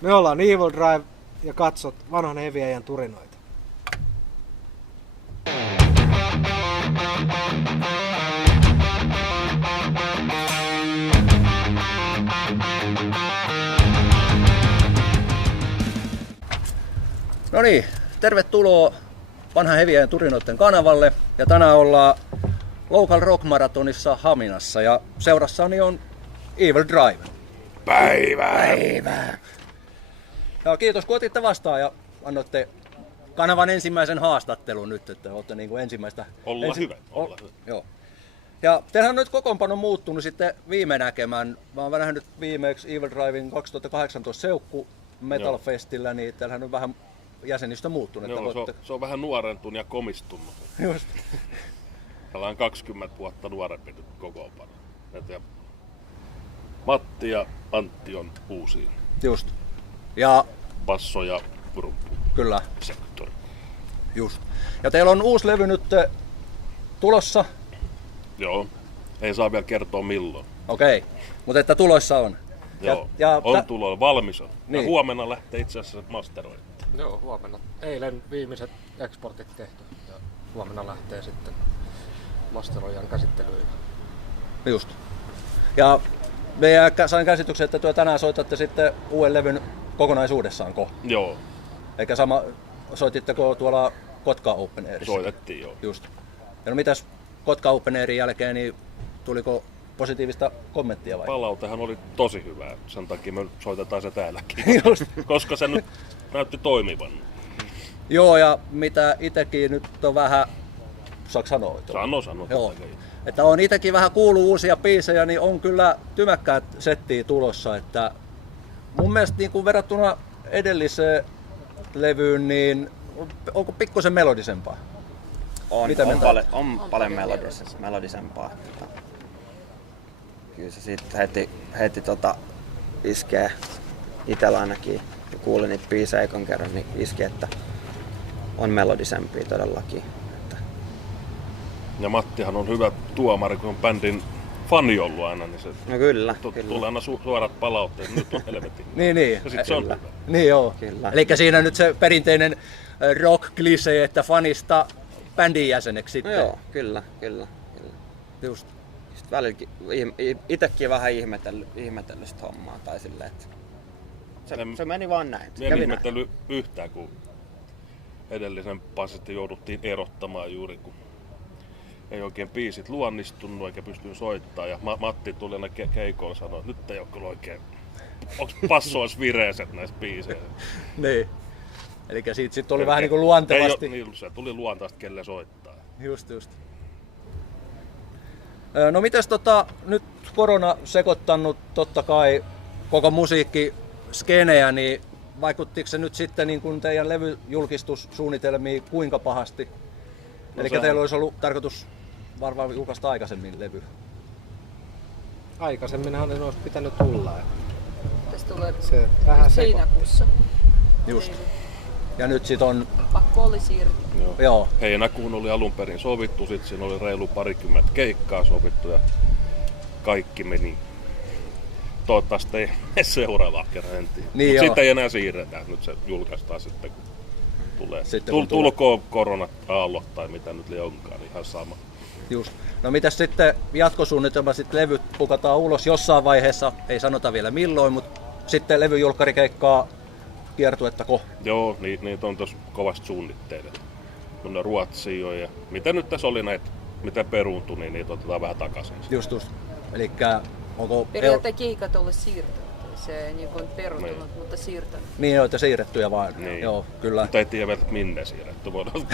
Me ollaan Evil Drive ja katsot vanhan heviäjän turinoita. No niin, tervetuloa vanhan heviäjän turinoiden kanavalle. Ja tänään ollaan Local Rock Marathonissa Haminassa ja seurassani on Evil Drive. Päivää! Ja kiitos kun otitte vastaan ja annoitte kanavan ensimmäisen haastattelun nyt, että olette niin kuin ensimmäistä... Ollaan hyvä. Joo. Ja teillähän on nyt kokoonpano muuttunut sitten viime näkemään. Mä oon nähnyt viimeksi Evil Driven 2018 Seukku Metal Festillä, niin teillähän on vähän jäsenistä muuttunut. Joo, se on vähän nuorentunut ja komistunut. Just. Täällä on 20 vuotta nuorempi nyt kokoonpano. Ja Matti ja Antti on uusia. Just. Ja Basso ja Brumpu. Kyllä. Sektori. Just. Ja teillä on uusi levy nyt tulossa. Joo. Ei saa vielä kertoa milloin. Okei. Mutta että tuloissa on. Joo. On tulossa. Valmis on. Niin. Ja huomenna lähtee itse asiassa masteroida. Joo, huomenna. Eilen viimeiset exportit tehty ja huomenna lähtee sitten masteroijan käsittelyyn. Just. Ja sain käsityksen, että työ tänään soitatte sitten uuden levyn kokonaisuudessaanko? Joo. Eikä sama, soititteko tuolla Kotka Open Airissa? Soitettiin joo. Just. Ja no mitäs Kotka Open Airin jälkeen, niin tuliko positiivista kommenttia vai? Palautehan oli tosi hyvää. Sen takia me soitetaan se täälläkin. Just. Koska se nyt näytti toimivan. Joo, ja mitä itekin nyt on vähän... Saanko sanoa? Sano. Joo. Että on itekin vähän kuullut uusia biisejä, niin on kyllä tymäkkäät settiä tulossa. Että mun mielestä niin kuin verrattuna edelliseen levyyn, niin onko pikkusen melodisempaa? On paljon melodisempaa. Kyllä se sitten heti iskee itsellä ainakin, kun kuulin niitä biisejä ekon kerran, niin iskee, että on melodisempia todellakin. Ja Mattihan on hyvä tuomari, kun on bändin fani ollut aina, niin se no kyllä. tulee aina suorat palautteet, nyt on helvetin. niin. Ja sit se on hyvä. Niin joo. Eli siinä nyt se perinteinen rock-klise, että fanista bändin jäseneksi sitten. No joo, kyllä. Just. Sitten välilläkin itekin vähän ihmetellyt sitä hommaa tai silleen, että se meni vaan näin. Mä en ihmetellyt yhtään, kun edellisen passit jouduttiin erottamaan juuri, kun ei oikein biisit luonnistunut eikä pystynyt soittamaan. Ja Matti tuli aina keikoon ja sanoi, että nyt ei ole kyllä oikein, onko Basso olisi vireiset näissä biiseissä. Niin. Eli siitä sit tuli vähän niin kuin luontevasti. Niin, se tuli luontaisesti, kelle soittaa. Just. No mites nyt korona sekoittanut totta kai koko musiikkiskenejä, niin vaikuttiko se nyt sitten niin kuin teidän levyjulkistussuunnitelmiin kuinka pahasti? No eli teillä olisi ollut tarkoitus varmaan julkaista aikaisemmin levy. Aikaisemminhan ne olisi pitänyt tulla. Tästä tulee Se vähän heinäkuussa. Just. Ja nyt sit on... Pakko oli siirtyä. Joo. Heinäkuun oli alun perin sovittu, sitten siinä oli reilu parikymmentä keikkaa sovittu ja kaikki meni. Toivottavasti ei seuraavaa kerran, en tiedä. Niin sitten ei enää siirretä, nyt se julkaistaan sitten kun tulee. Kun tulkoon koronat aallot tai mitä nyt onkaan, niin ihan sama. Just. No mitäs sitten jatkosuunnitelma, sitten levyt pukataan ulos jossain vaiheessa, ei sanota vielä milloin, mutta sitten levyjulkkarikeikkaa kiertuettako? Joo, niitä on tuossa kovasti suunnitteilla. Tuonne Ruotsiin jo ja mitä nyt tässä oli näitä, mitä peruuntui, niin niitä otetaan vähän takaisin. Just. Elikkä onko... Periaatteessa keikat oli siirtynyt. Se niin kuin peruuntunut, mutta siirtänyt. Niin, olette siirrettyjä vaan. Niin. Joo, kyllä. Mutta ei tiedä vielä, minne siirretty. Voidaan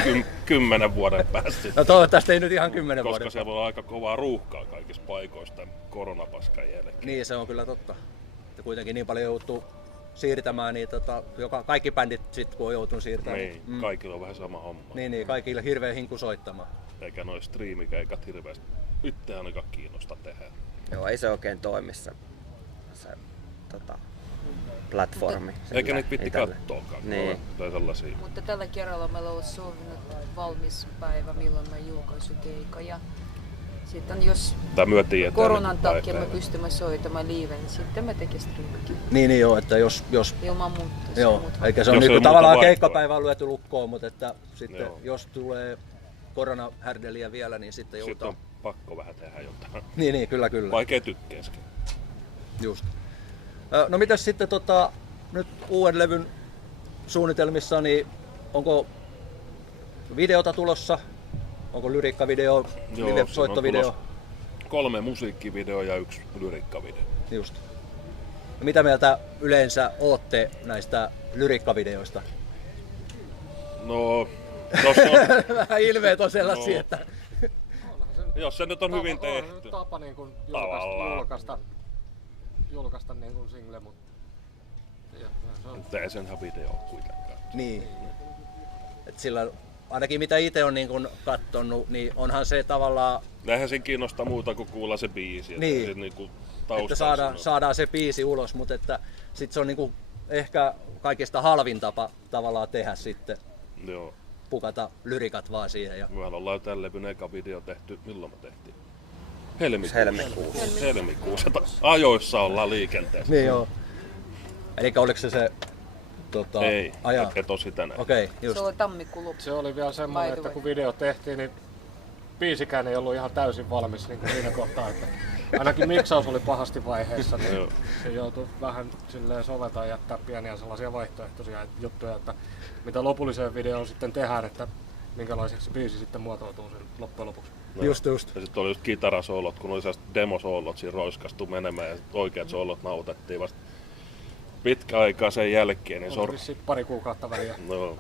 10 vuoden päästä. No toivottavasti ei nyt ihan 10 vuoden. Koska siellä voi olla aika kovaa ruuhkaa kaikissa paikoissa tämän koronapaskan jälkeen. Niin, se on kyllä totta. Ja kuitenkin niin paljon joutuu siirtämään, niin kaikki bändit sit kun on joutunut siirtämään. Niin, kaikilla on vähän sama homma. Niin, kaikilla hirveä hinku soittamaan. Eikä noi striimikeikat hirveästi itse ainakaan kiinnosta tehdä. Joo, ei se oikein toimi se platformi. Eikä niitä pitti katsoakaan, niin. Tai sellaisia. Mutta tällä kerralla meillä olisi sopinut valmis päivä, milloin me julkaisukeikä. Ja Sitten jos Tai myö tiedetään. koronan niin takia me päivänä. pystymme soittamaan liven, niin sitten me tekee striimikin. Niin joo, että jos Ilman muuta. joo, eikä se ole Jos ei niinku muuta tavallaan vaihtoehtoa. keikkapäivä on lyöty lukkoon, mutta että sitten Joo. jos tulee koronahärdeliä vielä, niin sitten Sitten joutuu. on pakko vähän tehdä jotain. Niin, kyllä. Vaikea tykkäisikin. Just. No mitäs sitten nyt uuden levyn suunnitelmissa, niin onko videota tulossa? Onko lyriikkavideo, Joo, live-soittovideo? siinä on 3 musiikkivideo ja 1 lyrikkavideo. Just. No mitä mieltä yleensä ootte näistä lyriikkavideoista? No, tossa on, Vähän ilmeet on sellaisia, No. että jos se nyt on hyvin tehty. Tapa niin kuin Tavallaan. julkaista niin kuin single, mutta se on Mutta ei senhän video ole kuitenkaan. niin. Et sillä ainakin mitä itse on niin kun katsonut, niin onhan se tavallaan, Eihän sen kiinnosta muuta kuin kuulla se biisi. Niin. Että se niinku että taustalla saadaan se biisi ulos, mutta että sit se on niin kun ehkä kaikista halvin tapa tavallaan tehdä sitten, Joo. pukata lyrikat vaan siihen. Ja Mehän ollaan tällä levyn eka video tehty, milloin me tehtiin? Helmikuussa. Helmikuussa. Ajoissa ollaan liikenteessä. niin joo. Elikkä oliko se Ei, ajaa? et oo sitä näin. Okei, just. Se on tammikuun loppu. Se oli vielä semmoinen, By the että way. kun video tehtiin, niin biisikään ei ollut ihan täysin valmis niin kuin siinä kohtaa. Että ainakin miksaus oli pahasti vaiheessa, niin Joo. se joutui vähän silleen soveltaa ja jättää pieniä sellaisia vaihtoehtoisia juttuja, että mitä lopulliseen videoon sitten tehdään, että minkälaiseksi se biisi sitten muotoutuu sen loppujen lopuksi. Just. Ja sitten oli just kitarasoolot, kun oli sellaiset demosoolot siinä roiskastu menemään ja sit oikeat soolot nautettiin vasta pitkä aikaa sen jälkeen. Niin On vissiin pari kuukautta väliä. No.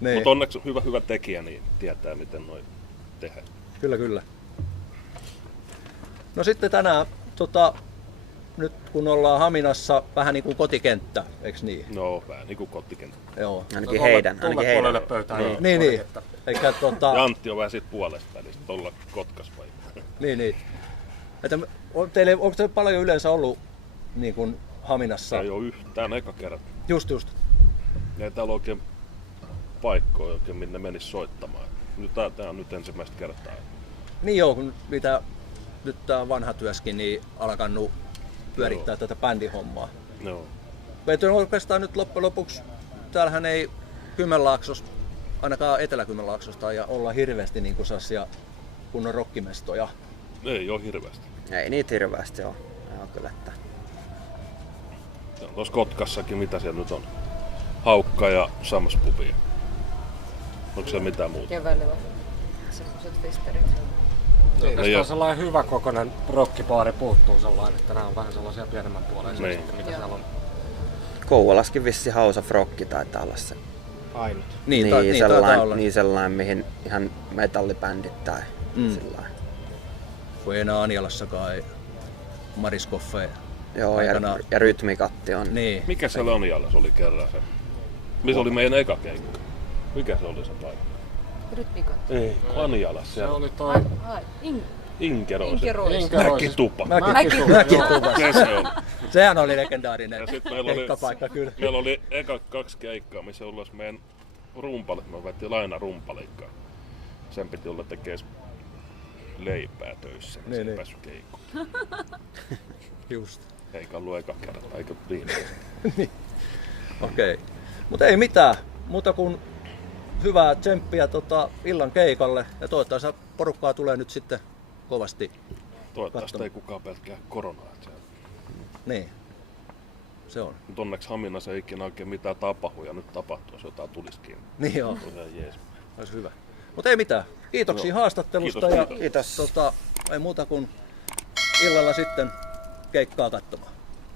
Niin. Mutta onneksi hyvä tekijä, niin tietää miten noin tehdään. Kyllä. No sitten tänään, nyt kun ollaan Haminassa, vähän niin kuin kotikenttä, eiks niin? No, vähän niin kuin kottikenttä. Joo. Ainakin heidän. puolelle pöytään. Joo. Niin. Että Eikä Ja Antti on vähän siitä puolesta välistä, tuolla Kotkas vai? niin. Että onko teillä paljon yleensä ollut niin kuin Haminassa? Ei ole yhtään eka kerta. Just. Ei täällä oikein paikkoja oikein, minne menisi soittamaan. Tää on nyt ensimmäistä kertaa. Niin joo, kun mitä nyt tää vanha työskin, niin alkanut pyörittää Joo. tätä bändihommaa. Joo. Meitä on oikeastaan nyt loppujen lopuksi, täällähän ei Kymenlaaksosta, ainakaan Etelä-Kymenlaaksosta, ja olla hirveästi niin kuin sellaisia kunnon rockimestoja. Ei ole hirveästi. Ei niitä hirveästi ole. Joo, kyllä, että Tuossa Kotkassakin, mitä siellä nyt on? Haukka ja Samspubia. Onko se mitään muuta? Keväällä semmoiset festerit. ei Tästä oo. sellainen hyvä kokoinen rockibaari puuttuu sellainen, että nämä on vähän sellaisia pienemmän puoleisia Niin. sitten, mitä Joo. siellä on. Kouvolassakin vissi House of Rock taitaa olla se. Ainut. Niin, taitaa olla. Niin sellainen, mihin ihan metallibändit tai sillain. Kun ei enää Anjalassakaan ei Mariskoffe. Joo, Aikanaan. ja rytmikatti on. Niin. Mikä se Lonialas oli kerran se? Missä oli meidän eka keikka? Mikä se oli se paikka? Rytmikat. Ei, Anjalas. Se Siellä oli toi Inkeroisen. Inkeroisen. Mäkitupa. Mäkitupa. Se on. Sehän oli legendaarinen Ja sit meillä oli, keikkapaikka kyllä. meillä oli eka 2 keikkaa, missä oli meidän rumpalit. Me vettiin laina rumpalikkaa. Sen piti olla tekee leipää töissä, niin, Niin, niin. niin. Päässyt keikkoon. Just. Eikä ollut eka kerta, eikä viimeistä. Okei. Mutta ei mitään muuta kuin hyvää tsemppiä illan keikalle. Ja toivottavasti porukkaa tulee nyt sitten kovasti. Toivottavasti Katsomaan. ei kukaan pelkää koronaa. Siellä. Niin. Se on. Mutta onneksi Haminassa ei ikinä oikein mitään tapahdu ja nyt tapahtuu, jos jotain tulisikin. Niin joo. Se on ihan jees. Olisi hyvä. Mutta ei mitään. Kiitoksia Joo. haastattelusta Kiitos, ja Kiitos. ei muuta kuin illalla sitten keikkaa katsomaan.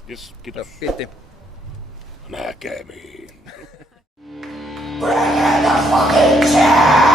Kiitos. Joo, Kiitos. kiitti. Näkemiin. Bring in the fucking chair!